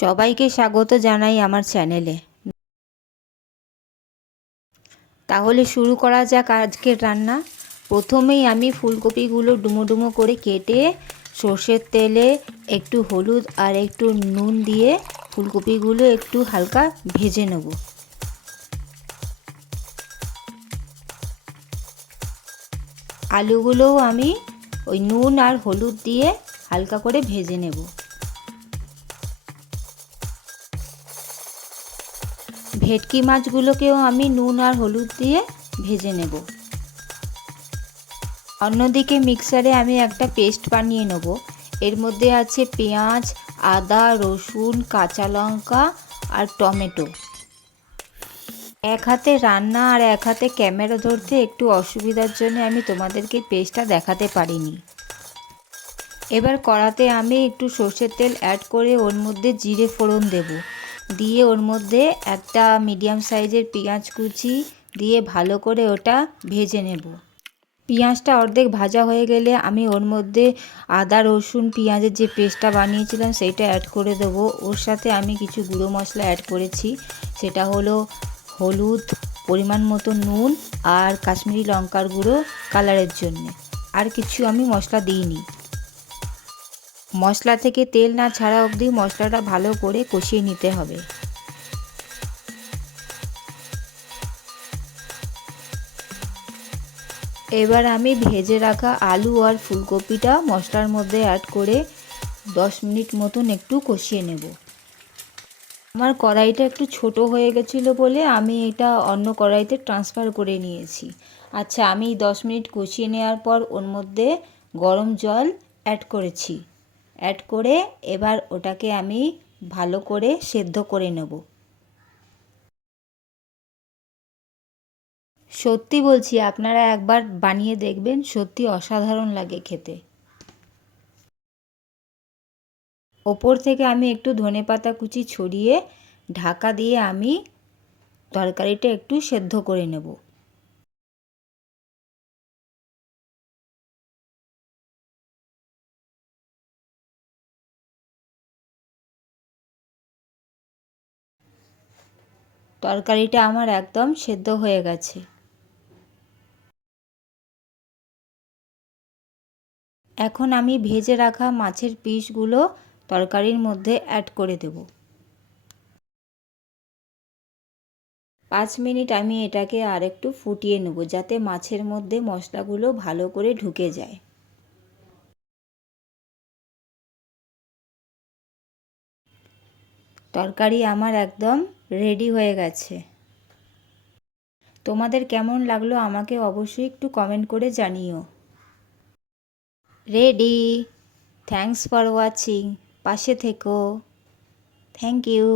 সবাইকে স্বাগত জানাই আমার চ্যানেলে। তাহলে শুরু করা যাক আজকের রান্না। প্রথমেই আমি ফুলকপিগুলো ডুমো ডুমো করে কেটে সর্ষের তেলে একটু হলুদ আর একটু নুন দিয়ে ফুলকপিগুলো একটু হালকা ভেজে নেব। আলুগুলোও আমি ওই নুন আর হলুদ দিয়ে হালকা করে ভেজে নেব। ভেটকি মাছগুলোকেও আমি নুন আর হলুদ দিয়ে ভেজে নেব। অন্যদিকে মিক্সারে আমি একটা পেস্ট বানিয়ে নেব। এর মধ্যে আছে পেঁয়াজ, আদা, রসুন, কাঁচা লঙ্কা আর টমেটো। এক হাতে রান্না আর এক হাতে ক্যামেরা ধরতে একটু অসুবিধার জন্য আমি তোমাদেরকে পেস্টটা দেখাতে পারিনি। এবার কড়াতে আমি একটু সর্ষের তেল অ্যাড করে ওর মধ্যে জিরে ফোড়ন দেব। দিয়ে ওর মধ্যে একটা মিডিয়াম সাইজের পেঁয়াজ কুচি দিয়ে ভালো করে ওটা ভেজে নেব। পেঁয়াজটা অর্ধেক ভাজা হয়ে গেলে আমি ওর মধ্যে আদা, রসুন, পেঁয়াজের যে পেস্টটা বানিয়েছিলাম সেইটা অ্যাড করে দেবো। ওর সাথে আমি কিছু গুঁড়ো মশলা অ্যাড করেছি। সেটা হলো হলুদ, পরিমাণ মতো নুন আর কাশ্মীরি লঙ্কার গুঁড়ো কালারের জন্য। আর কিছু আমি মশলা দিইনি। মশলা থেকে তেল না ছাড়া অবধি মশলাটা ভালো করে কষিয়ে নিতে হবে। এবার আমি ভেজে রাখা আলু আর ফুলকপিটা মশলার মধ্যে অ্যাড করে দশ মিনিট মতন একটু কষিয়ে নেব। আমার কড়াইটা একটু ছোট হয়ে গেছিল বলে আমি এটা অন্য কড়াইতে ট্রান্সফার করে নিয়েছি। আচ্ছা আমি দশ মিনিট কষিয়ে নেওয়ার পর ওর মধ্যে গরম জল অ্যাড করেছি। অ্যাড করে এবার ওটাকে আমি ভালো করে সেদ্ধ করে নেব। সত্যি বলছি, আপনারা একবার বানিয়ে দেখবেন, সত্যি অসাধারণ লাগে খেতে। ওপর থেকে আমি একটু ধনে পাতা কুচি ছড়িয়ে ঢাকা দিয়ে আমি তরকারিটা একটু সেদ্ধ করে নেব। তরকারিটা আমার একদম সেদ্ধ হয়ে গেছে। এখন আমি ভেজে রাখা মাছের পিসগুলো তরকারির মধ্যে অ্যাড করে দেব। পাঁচ মিনিট আমি এটাকে আর একটু ফুটিয়ে নেব যাতে মাছের মধ্যে মশলাগুলো ভালো করে ঢুকে যায়। তরকারি আমার একদম রেডি হয়ে গেছে। তোমাদের কেমন লাগল আমাকে অবশ্যই একটু কমেন্ট করে জানিও। রেডি থ্যাংকস ফর ওয়াচিং পাশে থেকো। Thank you